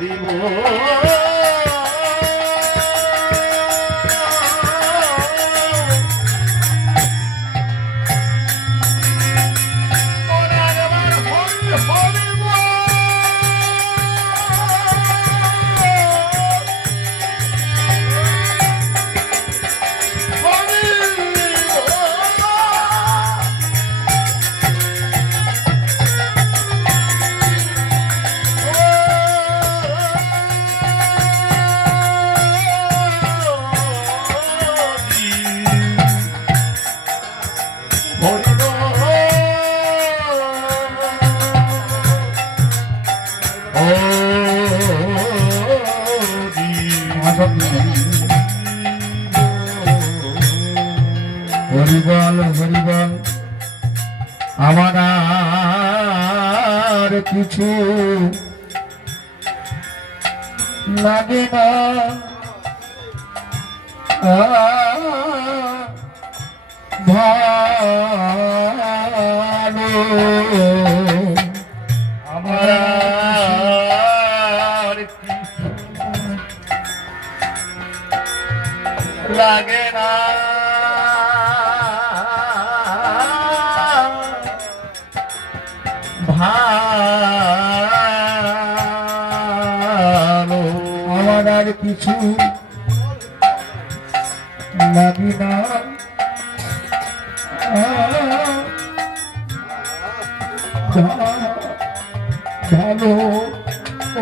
হরি বল হরিবল হরিবল আমার আর কিছু লাগে না ভালো আমার আর কিছু লাগে না ভালো আমার আর কিছু লাগে না ভালো ও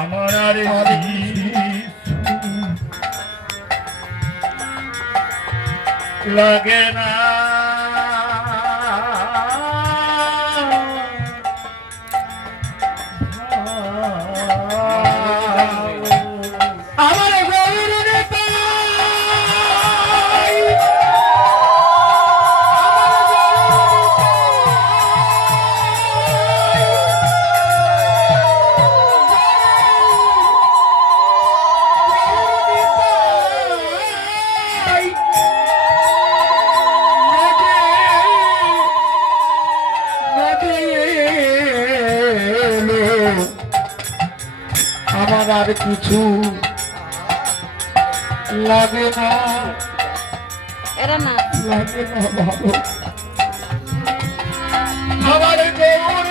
আমার আর লাগে না আমার গৌর আমার আর কিছু লাগে না এরা না লাগে না ভালো আমার গৌর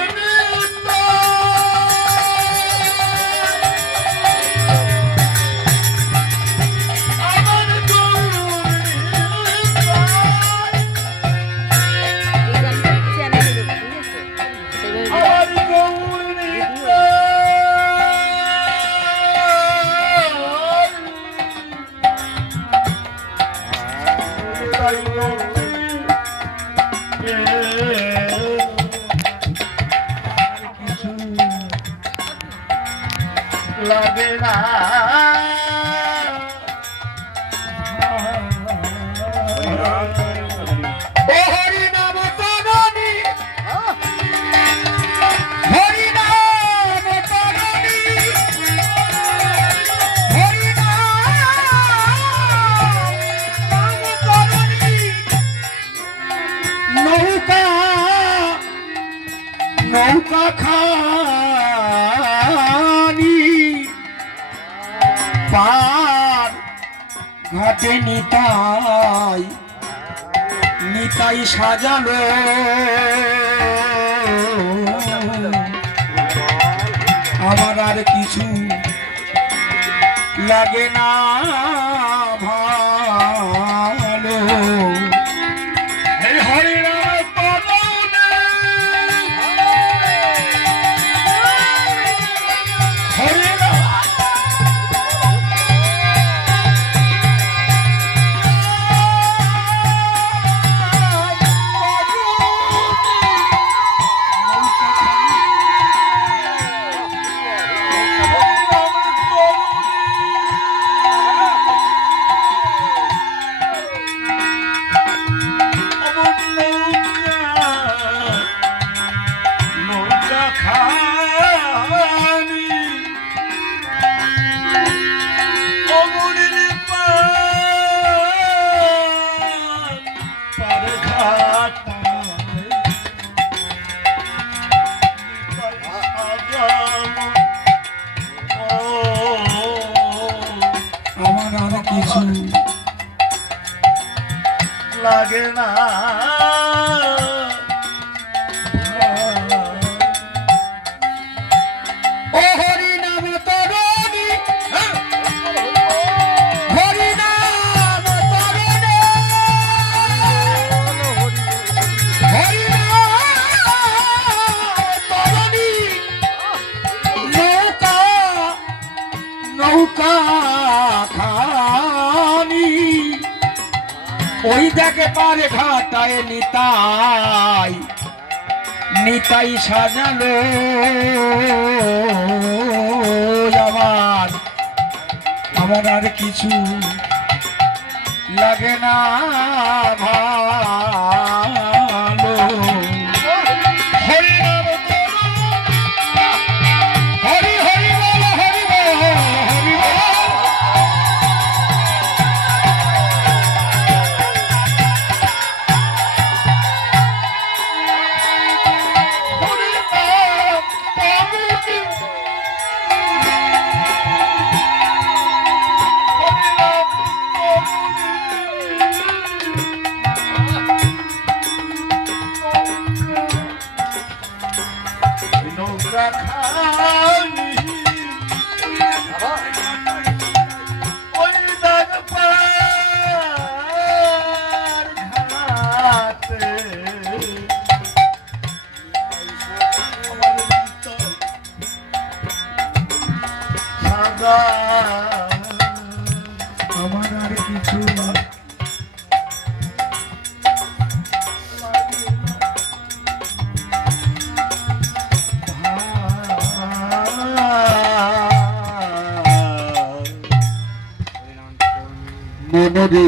লাগে না হরি নাম জননী হরি নাম জননী হরি নাম জননী নৌকা নৌকা খানি পার ঘাটে নিতাই নিতাই সাজালো আমার আর কিছু লাগে না ভালো হরি কিছু লাগে না ও হরি নাম তরণী হরি নাম তরণী হরি নাম তরণী নৌকা নৌকা খানি ওই দেখে পারে ঘাটায় নিতাই নিতাই সাজালো আমার আমার আর কিছু লাগে না ভালো হরি নাম হরি হরি বল হরি বল হরি বল নৌকা খানি ওই দাগ পার ঘাটে সাদা আমার আর কিছু মনরে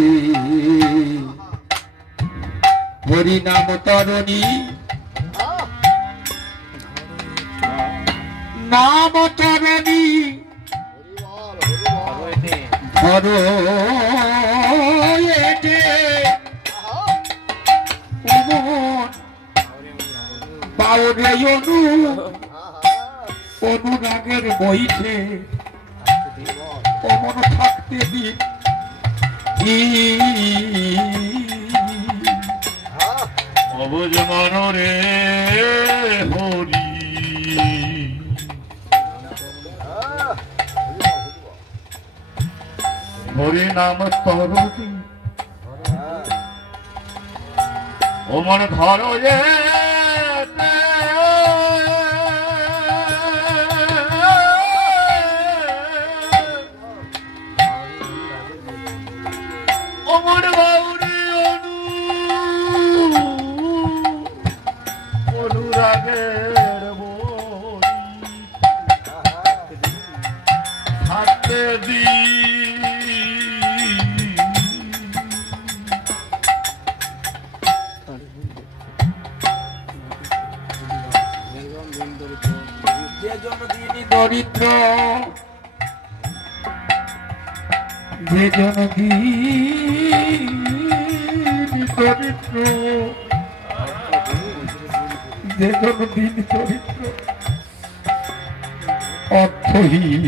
হরি নাম তরণী নাম তরণী ধরো এটে উমন পাওরে অনুরাগের বইতে অমন থাকতে দিন অবুজ মনরে হরি হরি নাম তরণী ও মন ধরো যে অমর বাউরি অনুরাগের বই হাতে দি দরিদ্র যে জনদিন দরিদ্র যে জনদিন দরিদ্র অর্থহীন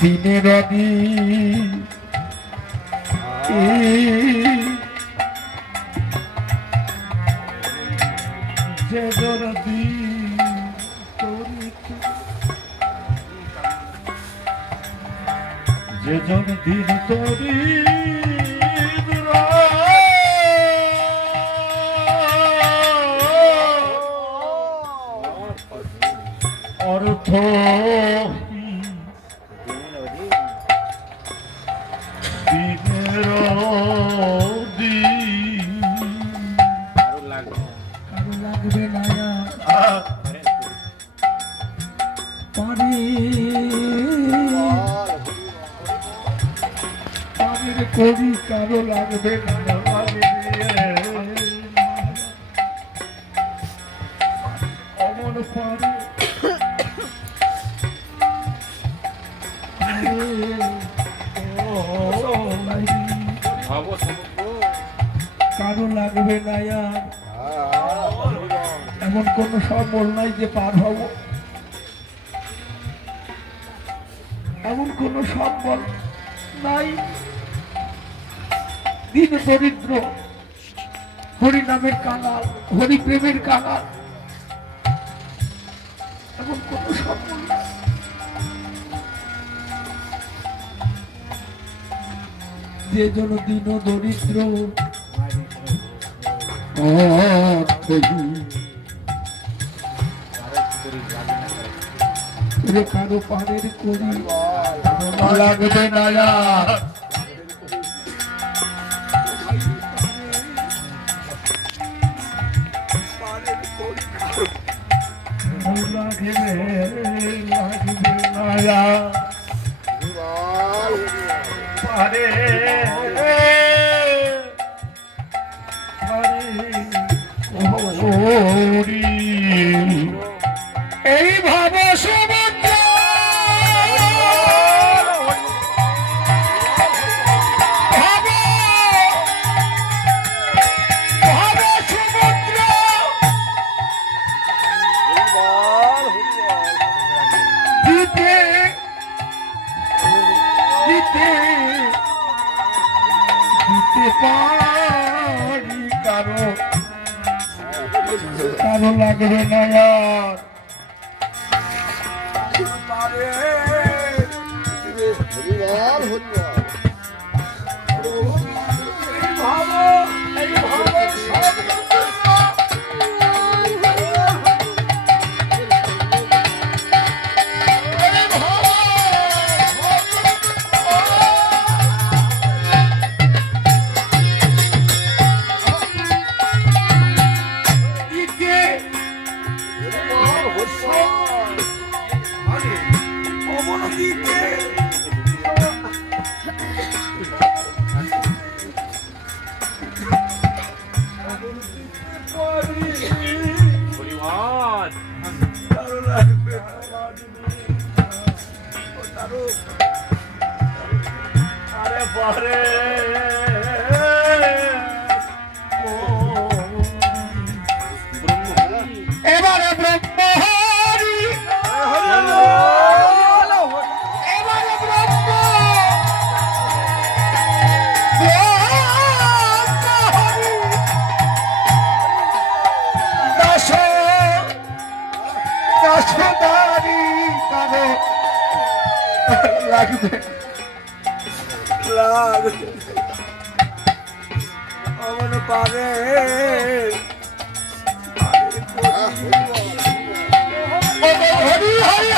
দিনের দিন যে জনদিন দরিদ্র যে জনদিন দরিদ্র অর্থ দিনের দিন কারো লাগবে না পারে পারের কবি কারো লাগবে না অমন পারে কারো লাগবে না আর এমন কোন সম্বল নাই যে পার হব, এমন কোন সম্বল নাই, দিন দরিদ্র, হরি নামের কাঙাল, হরি প্রেমের কাঙাল, এমন কোন সম্বল নাই। যে জন দিন দরিদ্র কারো পাড়ের করি লাগবে না লাগবে না পারে এই ভাব সমুদ্র ভাব সমুদ্র দিতে দিতে দিতে পারি কারো কারো লাগবে না আর এবারে ব্রহ্মহরি এবারে ব্রহ্মহরি দাসদারি কারো লাগবে আমার পারে হরি হরি হরি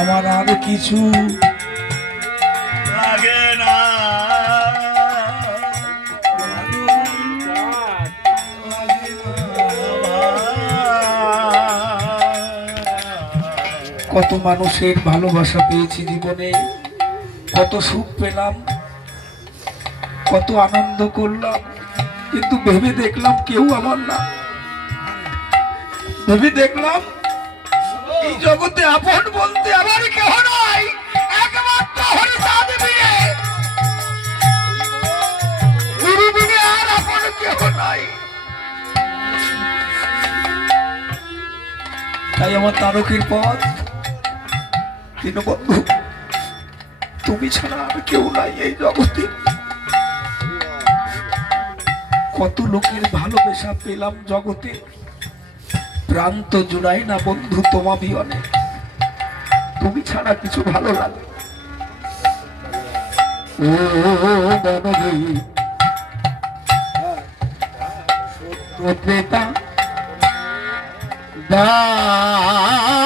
আমার আর কিছু লাগে না কত মানুষের ভালোবাসা পেয়েছি জীবনে, কত সুখ পেলাম, কত আনন্দ করলাম, কিন্তু ভেবে দেখলাম কেউ আমার না। ভেবে দেখলাম এই জগতে আপন বলতে আমার কেহ নাই, একমাত্র হরিচাঁদ বিনে, গুরু বিনে আর আপন কেহ নাই। তাই আমার তারকের পথ দীনবন্ধু, তুমি ছাড়া আর কেউ নাই এই জগতে। কত লোকের ভালোবাসা পেলাম জগতে, প্রান্ত জুড়াই না বন্ধু তোমা বিয়নে, তুমি ছাড়া কিছু ভালো লাগে। ও বনদেবী সত্যতা দাপরেতে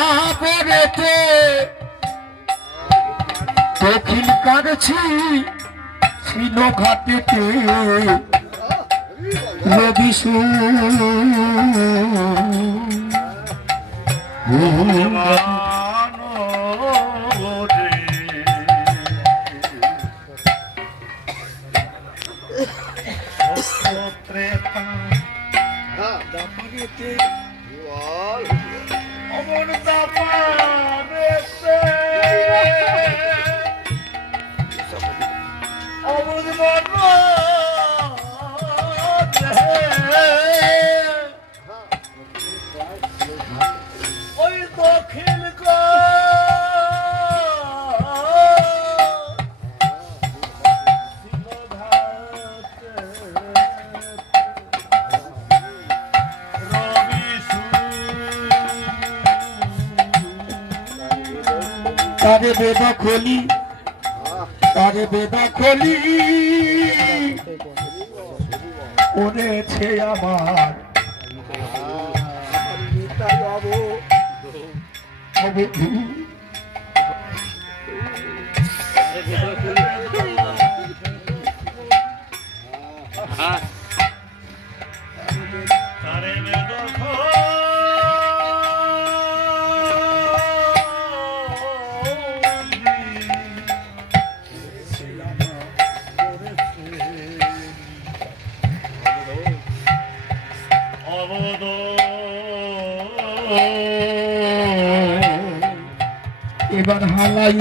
দক্ষিণ কাঁদছি ছিল ঘাটেতে রবি ওই দক্ষিণ তারে বেদখলি তারে বেদখলি করেছে আমার এবার হালাই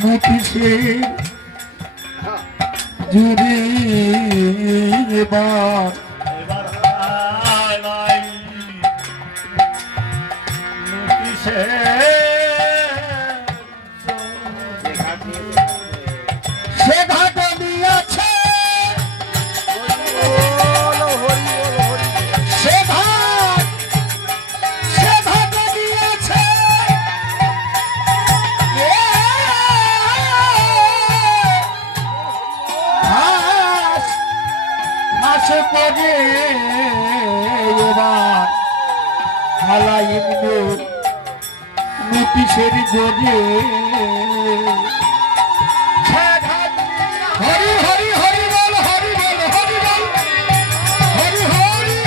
নোটিশে জুড়ে এবার সে ঘাট দিয়েছে সে ঘাট দিয়েছে হাসে পড়ে এবার হালাই নোটিশের জোরে হরি হরি হরি বল হরি বল হরি বল হরি হরি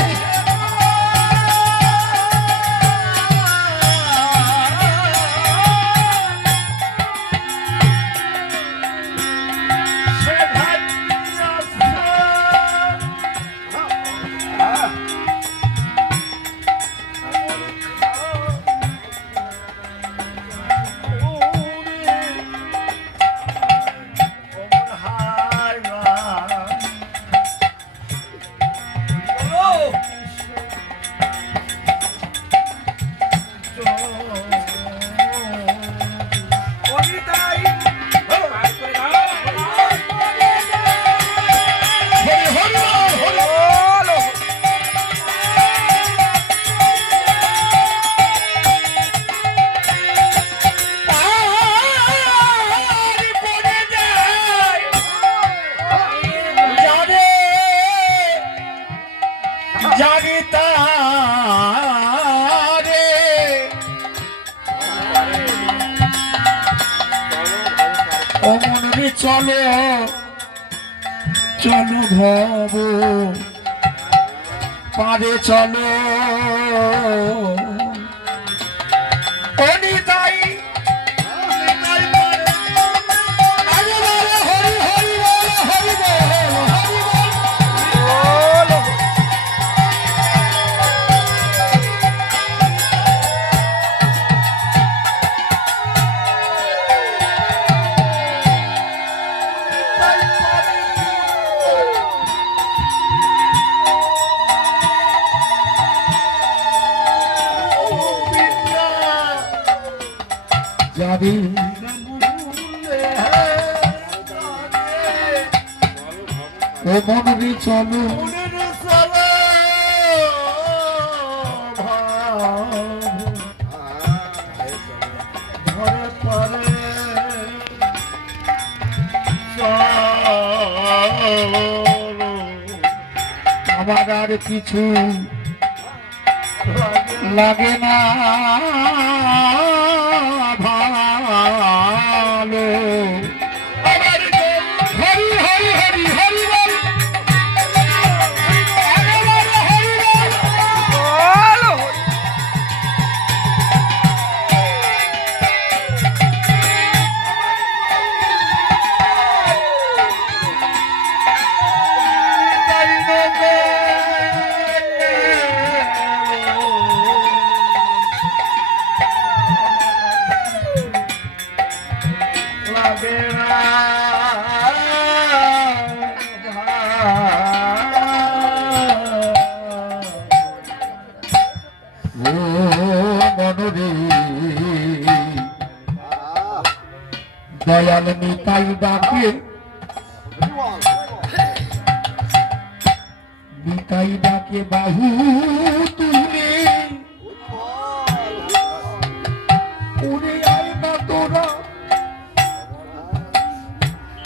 অমনে চলো চলো ভব পারে চলো অনিতাই হরি হরি হরি বল হরি বল হরি বল যাবি ও মনবি চলো আমার আর কিছু লাগে না ভালো। আমার হরি হরি হরি হরি বল। লাগে না ও মনরে দয়াল নিতাই ডাকে, নিতাই ডাকে বাহু তুলে, উড়ে আয় না তোরা,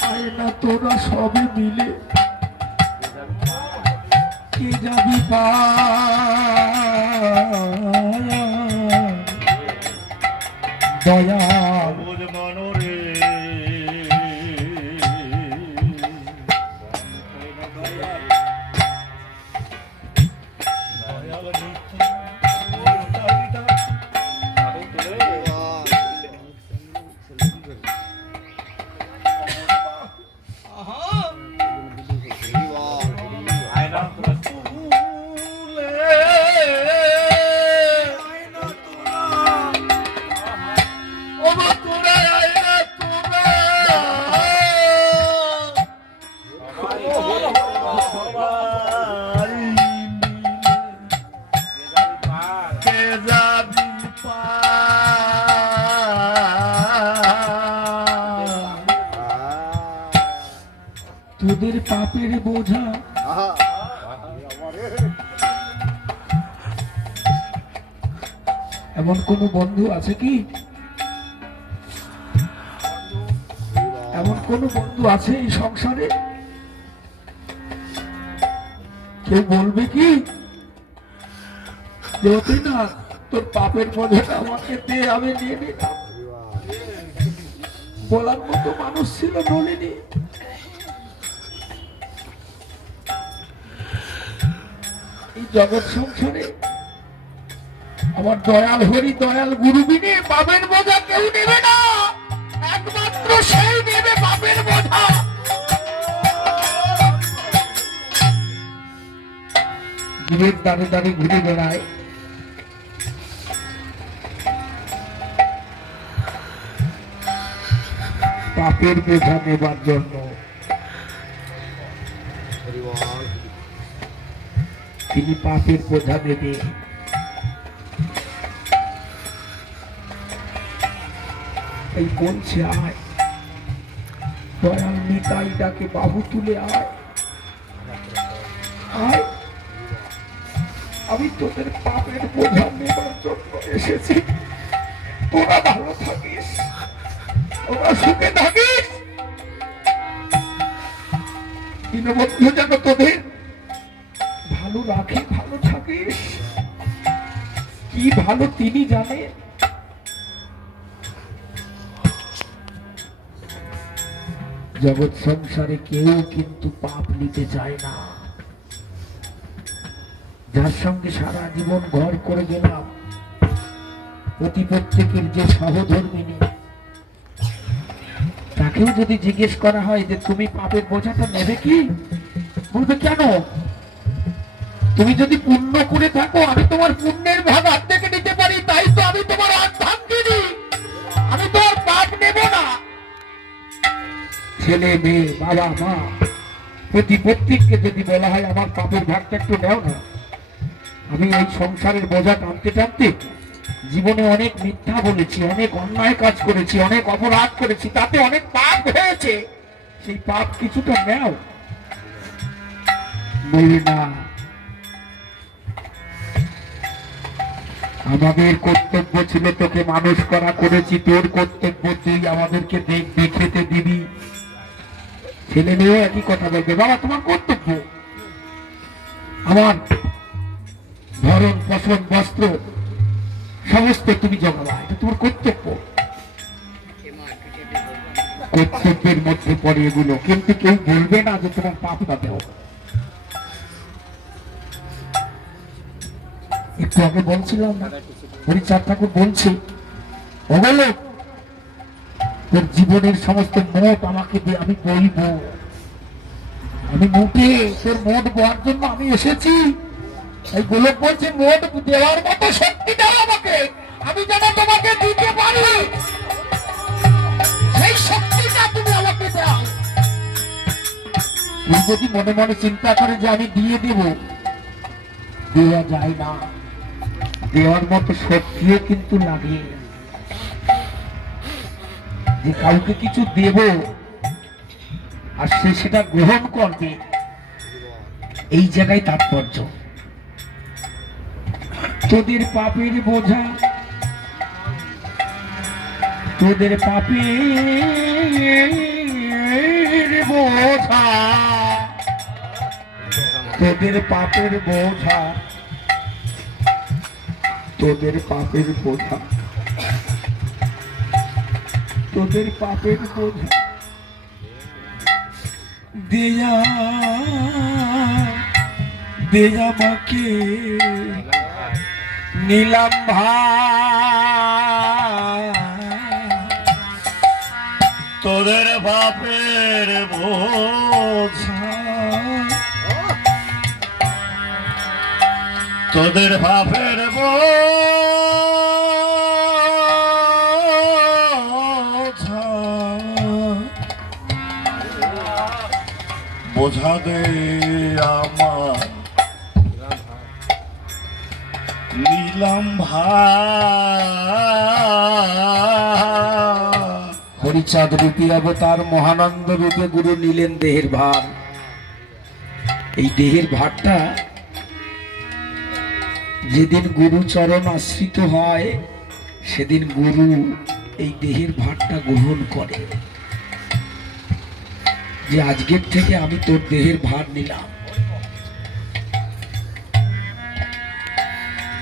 আয় না তোরা সবে মিলে, কে যাবি দয়া বুঝ মনোরে তোদের পাপের বোঝা এমন কোন বন্ধু আছে কি? এমন কোন বন্ধু আছে এই সংসারে? কেউ বলবে কি যদি না তোর পাপের বোঝাটা আমাকে দে, আমি নিয়ে নিলাম? বলার মতো মানুষ ছিল, বলিনি। এই জগৎ সংসারে আমার দয়াল হরি দয়াল গুরু বিনে পাপের বোঝা কেউ নেবে না, একমাত্র সেই নেবে পাপের বোঝা। জীবের দাঁড়ে দাঁড়িয়ে ঘুরে বেড়ায়, পাপের বোঝা নেবার জন্য। তিনি পাপের বোঝা নেবে। এই বলছে আয় দয়াল নিতাই ডাকে বাহু তুলে আয়, আয় আমি তোদের পাপের বোঝা নেবার জন্য এসেছি। তোরা ভালো থাকিস, তোরা সুখে থাকিস, দীনবন্ধু যেন তোদের ভালো রাখে, ভালো থাকিস। কি ভালো তিনি জানে। জগৎ সংসারে কেউ কিন্তু পাপ নিতে চায় না। যার সঙ্গে সারা জীবন ঘর করে গেলাম, প্রতি প্রত্যেকের যে সহধর্মিনী, তাকেও যদি জিজ্ঞেস করা হয় যে তুমি পাপের বোঝাটা নেবে কি, বলবে কেন? তুমি যদি পুণ্য করে থাকো আমি তোমার পুণ্যের ভাগ অর্ধেক নিতে পারি, তাই তো আমি তোমার অর্ধাঙ্গিনী, আমি তো আর পাপ নেব না। ছেলে মেয়ে বাবা মা প্রতি প্রত্যেককে যদি বলা হয় আমার পাপের ভাগটা একটু নেও না, আমি এই সংসারের বোঝা টানতে টানতে জীবনে অনেক মিথ্যা বলেছি, অনেক অন্যায় কাজ করেছি, অনেক অপরাধ করেছি, তাতে অনেক পাপ হয়েছে, সেই পাপ কিছুটা নেও। বলি না, আমাদের কর্তব্য ছিল তোকে মানুষ করা, করেছি, তোর কর্তব্য তুই আমাদেরকে দেখবি, খেতে দিবি। ছেলে মেয়েও একই কথা বলবে, বাবা তোমার কর্তব্য। আমার ভরণ পোষণ বস্ত্র সমস্ত তুমি জমাবা, এটা তোমার কর্তব্য। কর্তব্যের মধ্যে পড়ে এগুলো, কিন্তু কেউ বলবে না যে তোমার পাপটা দেও। একটু আগে বলছিলাম না, হরিচাঁদ ঠাকুর বলছে, ওগুলো তোর জীবনের সমস্ত মোট আমাকে দে, আমি বইব। আমি মুখে তোর মোট বওয়ার জন্য আমি এসেছি। এই গোলক বলছে মোট দেওয়ার মতো শক্তি দাও আমাকে, আমি যেন তোমাকে দিতে পারি, সেই শক্তিটা তুমি আমাকে দাও। তুই যদি মনে মনে চিন্তা করে যে আমি দিয়ে দেব, দেওয়া যায় না। দেওয়ার মতো শক্তিও কিন্তু লাগে, যে কাউকে কিছু দেব আর সে সেটা গ্রহণ করবে, এই জায়গায় তাৎপর্য। তোদের পাপের বোঝা, তোদের পাপের বোঝা, তোদের পাপের বোঝা, তোদের পাপের বোঝা, তোদের পাপের বোঝা দেয়া দেয়া মাকে নিলাম ভাই, তোদের বাপের বোঝা, তোদের বাপের বোঝা, বোঝা দে আমার নিলাম ভাই। হরিচাঁদ রূপী অবতার মহানন্দ রূপে গুরু নিলেন দেহের ভার। এই দেহের ভারটা যেদিন গুরু চরণ আশ্রিত হয়, সেদিন গুরু এই দেহের ভারটা গ্রহণ করে, যে আজকের থেকে আমি তোর দেহের ভার নিলাম।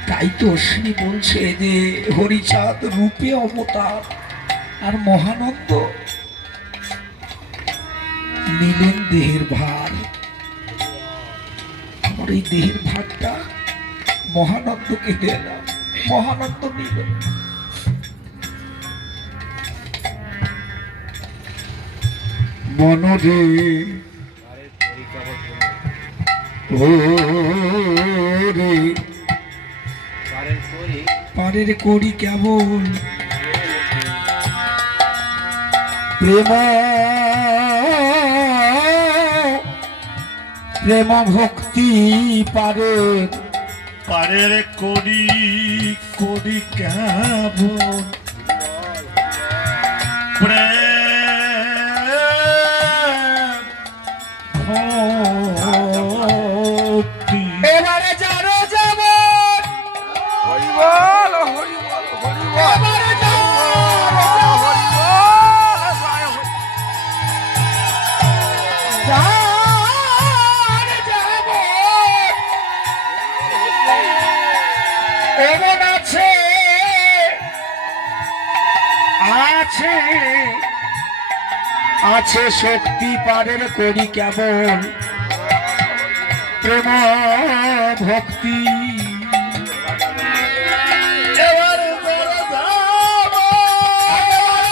তাই তো অশ্বিনী বলছে যে হরিচাঁদ রূপে অবতার আর মহানন্দ নিলেন দেহের ভার। আমার এই দেহের ভারটা মহানন্দকে দিলাম, মহানন্দ নিল। মনরে ওরে পারের করি কেবল প্রেম, প্রেম ভক্তি পারের পারের করি করি কেবল প্রেম ভক্তি। এবারে যারে যেমন হরিবল হরিবল হরিবল এবারে যারে যেমন এমন আছে আছে আছে শক্তি পারের করি কেবল প্রেম ভক্তি। এবার যারা যাব, এবার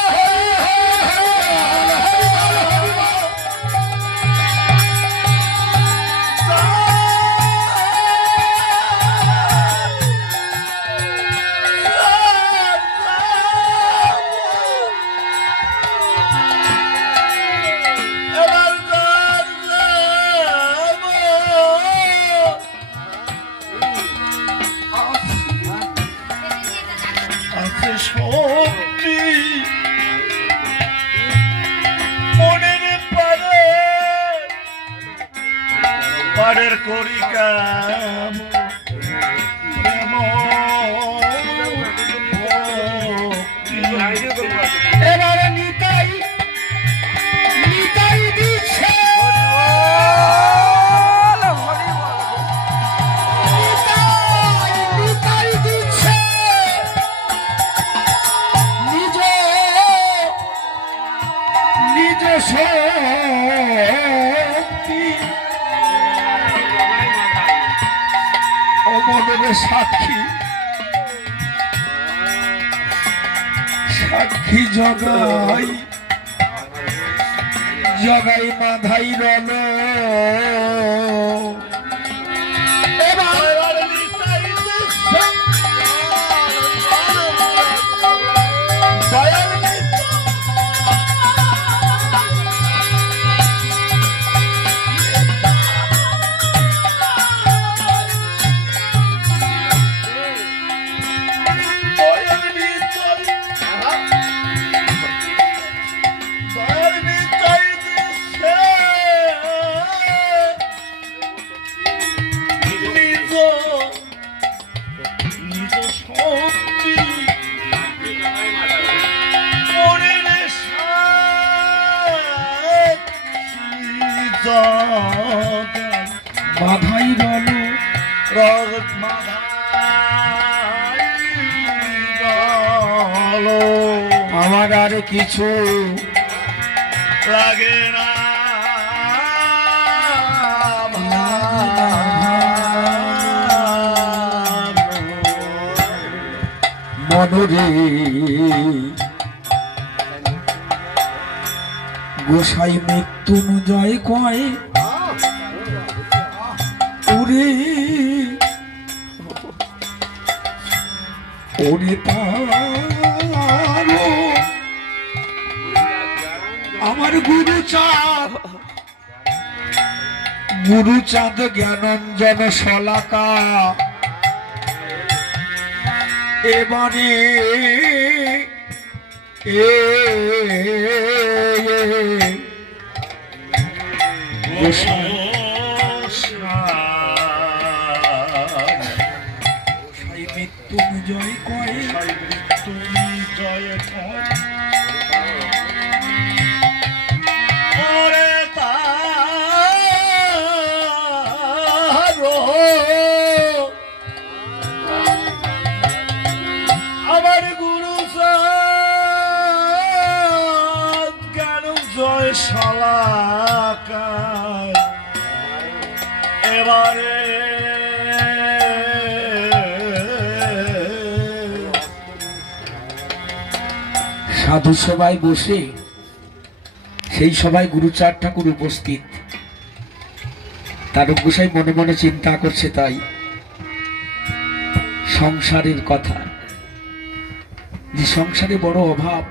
আছে শক্তি মনের পারে পারের করি কাম প্রেম ভক্তি। এবারে নিতাই নিতাই দিচ্ছে হরিবল হরিবল নিতাই সাক্ষী সাক্ষী জগাই জগাই মাধাই রল মাধাই রল আমার আর কিছু লাগে না মনরে গোসাই মৃত্যুঞ্জয় কয় ওরে ওরে তারো আমার গুরুচাঁদ জ্ঞানঞ্জন শলাকা এবারে গোসাই মৃত্যুঞ্জয় কয় আমার গুরু জ্ঞান জয় শালাকায় এবারে সাধু সভায় বসে সেই সভায় গুরুচাঁদ ঠাকুর উপস্থিত। তারক গোসাই মনে মনে চিন্তা করছে, তাই সংসারের কথা, যে সংসারে বড় অভাব,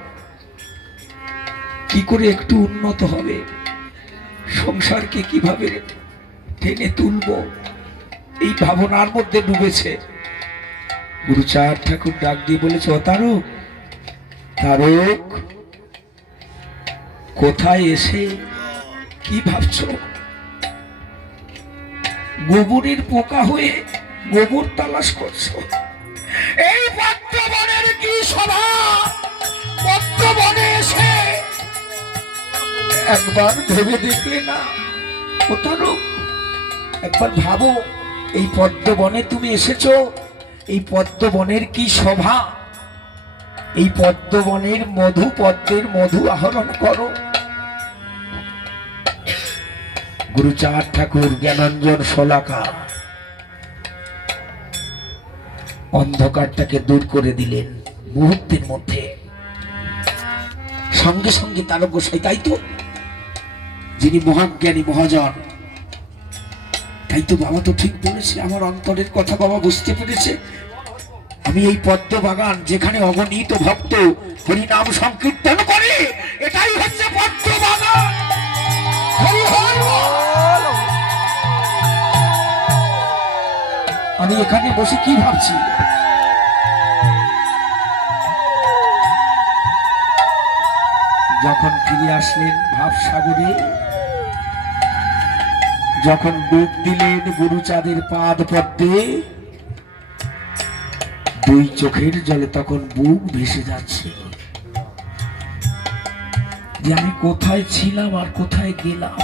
কি করে একটু উন্নত হবে, সংসারকে কিভাবে টেনে তুলব, এই ভাবনার মধ্যে ডুবেছে। গুরুচাঁদ ঠাকুর ডাক দিয়ে বলেছে, ও তারক, তারক কোথায় এসে কি ভাবছো? গোবরের পোকা হয়ে গোবর তালাশ করছো? এই পদ্মবনের কি সভা? পদ্মবনে এসে একবার ভেবে দেখলে না? ও তারক, একবার ভাবো, এই পদ্মবনে তুমি এসেছো, এই পদ্মবনের কি শোভা? এই পদ্মবনের মধু, পদ্মের মধু আহরণ করো। গুরুচাঁদ ঠাকুর জ্ঞানঞ্জন শলাকা অন্ধকারটাকে দূর করে দিলেন মুহূর্তের মধ্যে। সঙ্গে সঙ্গে তারক গোসাই, তাই তো, যিনি মহাজ্ঞানী মহাজন, তাই তো বাবা তো ঠিক বলেছে, আমার অন্তরের কথা বাবা বুঝতে পেরেছে। আমি এই পদ্ম বাগান, যেখানে অগণিত ভক্ত হরিনাম সংকীর্তন করে, এটাই হচ্ছে পদ্ম বাগান। আমি এখানে বসে কি ভাবছি? যখন ফিরে আসলেন ভাবসাগরে, যখন ডুব দিলেন গুরুচাঁদের পাদ পদ্মে, দুই চোখের জলে তখন বুক ভেসে যাচ্ছে যে আমি কোথায় ছিলাম আর কোথায় গেলাম।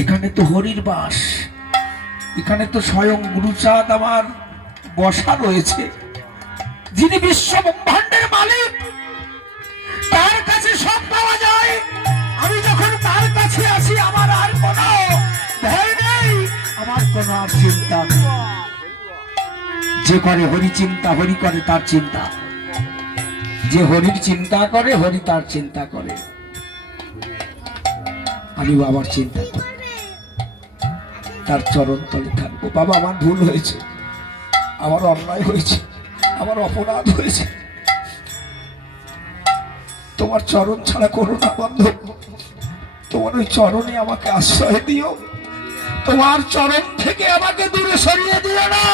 এখানে তো হরির বাস, এখানে তো স্বয়ং গুরুচাঁদ আমার বসা রয়েছে, যিনি বিশ্ব ব্রহ্মাণ্ডের মালিক, তার কাছে সব পাওয়া যায়। আমি যখন তার কাছে আসি, আমার আর কোনো ভয় নেই, আমার কোনো আর চিন্তা যে করে হরি চিন্তা, হরি করে তার চিন্তা। যে হরির চিন্তা করে, হরি তার চিন্তা করে। আমি বাবার চিন্তা করি, তার চরণ তলে থাকবো। বাবা, আমার ভুল হয়েছে, আমার অন্যায় হয়েছে, আমার অপরাধ হয়েছে। তোমার চরণ ছাড়া করো না বান্ধব, তোমার ওই চরণে আমাকে আশ্রয় দিও। তোমার চরণ থেকে আমাকে দূরে সরিয়ে দিও না।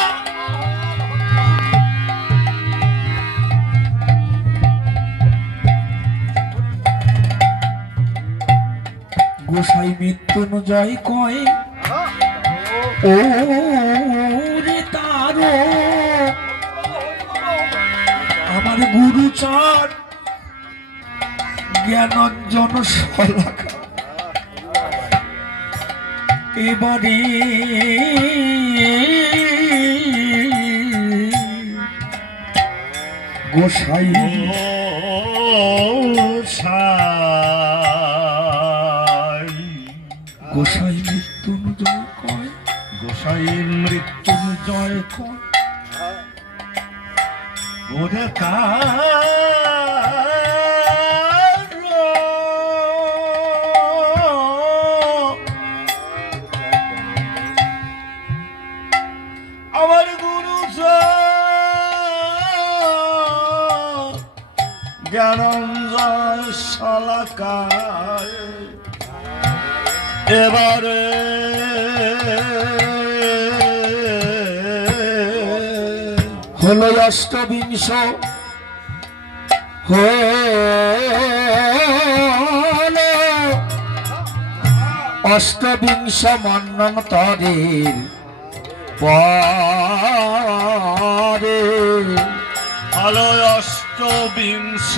গোসাই মৃত্যুঞ্জয় কয়, ও রে তারো আমার গুরুচর জ্ঞানঞ্জন শলাকা, এবারে গোসাই গোসাই মৃত্যুঞ্জয় কয়, গোসাইয়ের মৃত্যুঞ্জয় কয়, ওরে আমার গুরু জ্ঞানঞ্জয় শলাকায়, এবারে হলো অষ্টবিংশ, হলো অষ্টবিংশ মন্বন্তরের পরে, হলো অষ্টবিংশ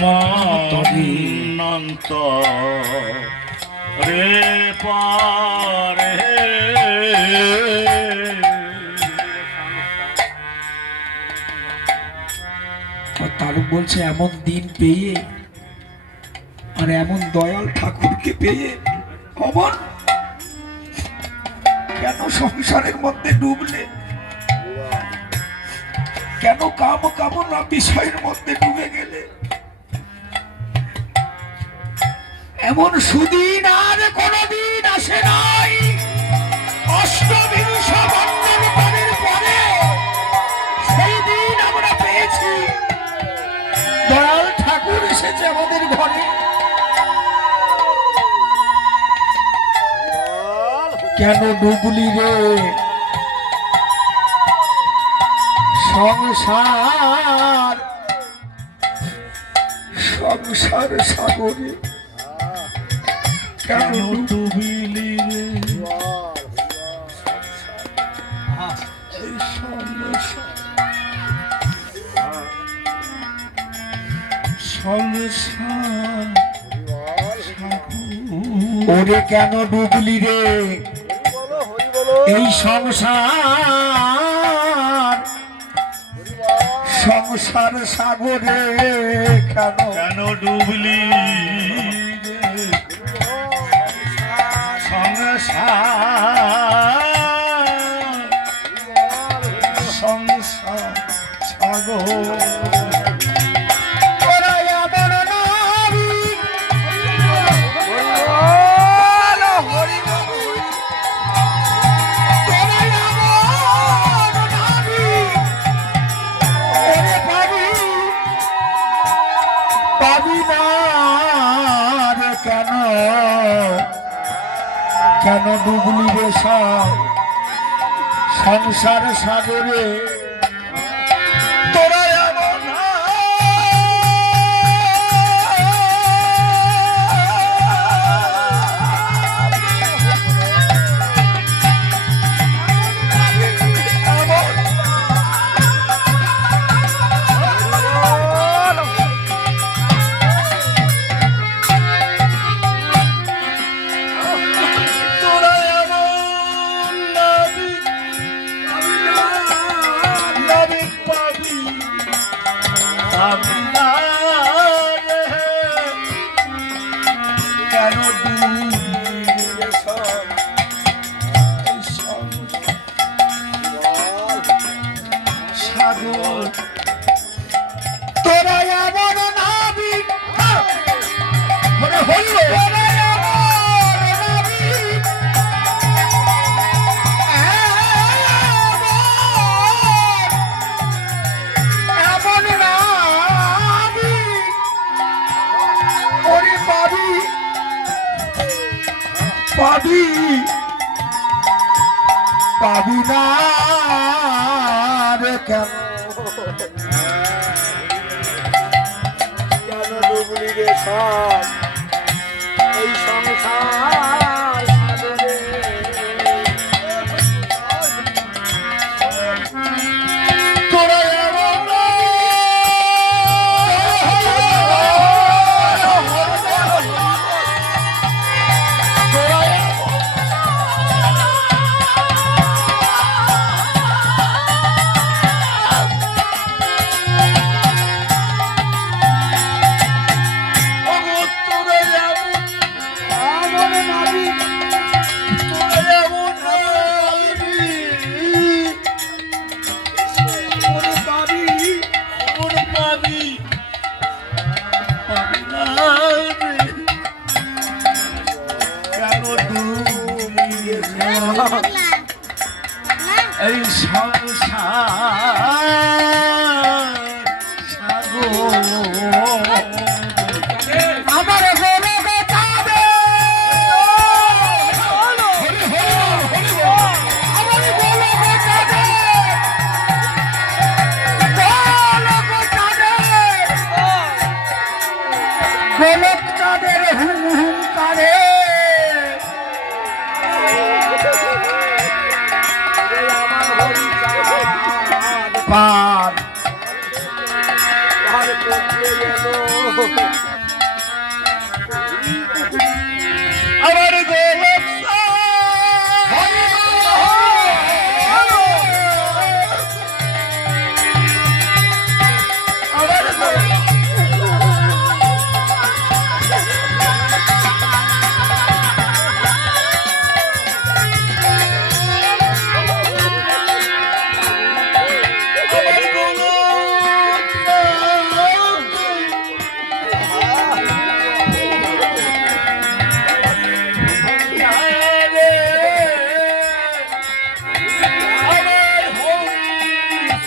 মনন্ত রে পারে। তারক বলছে, এমন দিন পেয়ে আর এমন দয়াল ঠাকুরকে পেয়ে অমর কেন সংসারের মধ্যে ডুবলে, কেন কাম কামনা বিষয়ের মধ্যে ডুবে গেলে? এমন সুদিন আর কোনদিন আসে নাই। অষ্টবিংশ বন্ধন পানের পরে সেই দিন আমরা পেয়েছি। দয়াল ঠাকুর এসেছে আমাদের ঘরে। কেন ডুবলি রে সংসার, সংসার সাগরে কেন ডুবিলি রে এই সংসার? সংসার ওরে কেন ডুবলি রে এই সংসার, সংসার সাগরে কেন কেন ডুবলি রে সংসার, সংসার সাগর। কেন ডুবলি রে সংসার সাগরে? তোরা এমন কেন ডুবলি রে কেন কেন ডুবলি রে সব এই সংসার সাগরে? তোরা এমন তোরা এমন এই সংসার সাগর আমার গোলকে চাঁদে আমার গোলকে চাঁদে গোলক চাঁদের হুম হুম কারে পার আর করতে গেল আমার গোলক আমার গোলকে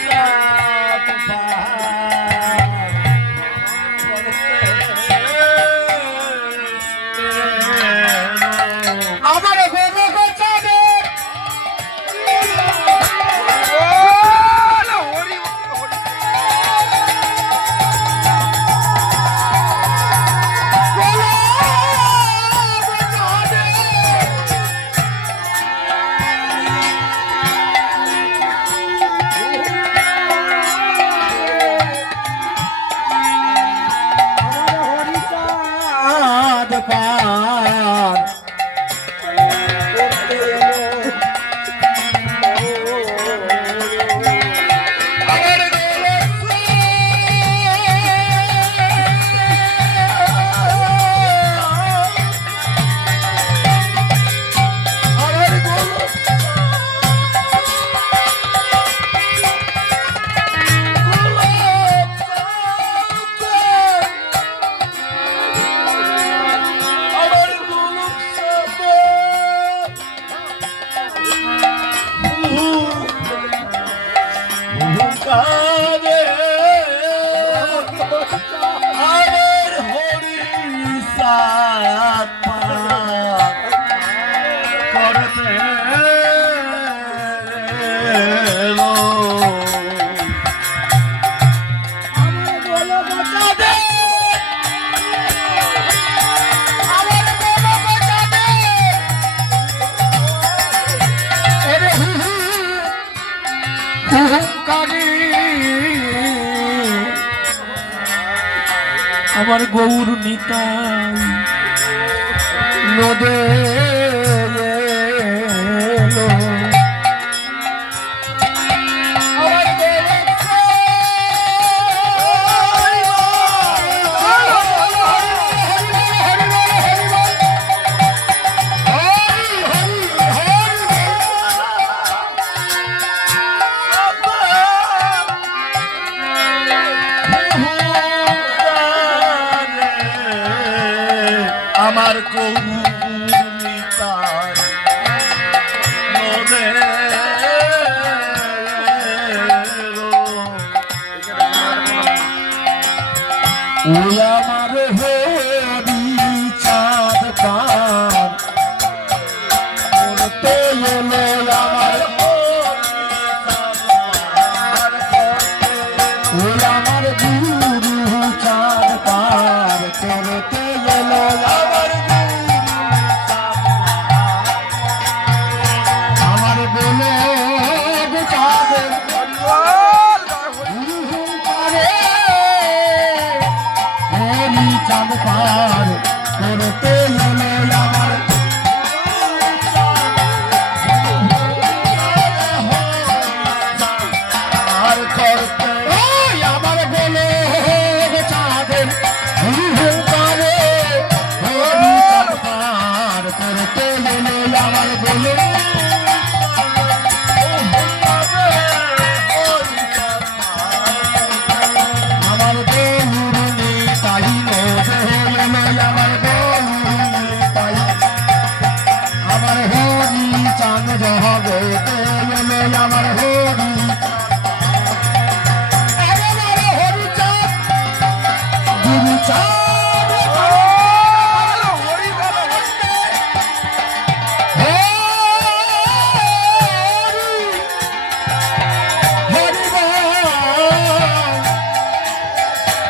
চাঁদে পার আমার গৌর নিতাই নদে এলো। আমার আমার কৌমিতার নদে ওই আমার হরি চাঁদ পান তো এলো আমার চাঁদ পার করতে এলো আমার আর করতে ওই আমার বলে চাঁদের হুঙ্কারে হরি চাঁদ পার করতে এলো আমার বলে আমার বহুরুনি তাই আমার বহুরুনি তাই আমার হরি চাঁদ জহবে আমার হরি হরি চাঁদ গুরু চাঁদ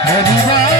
হরি হরি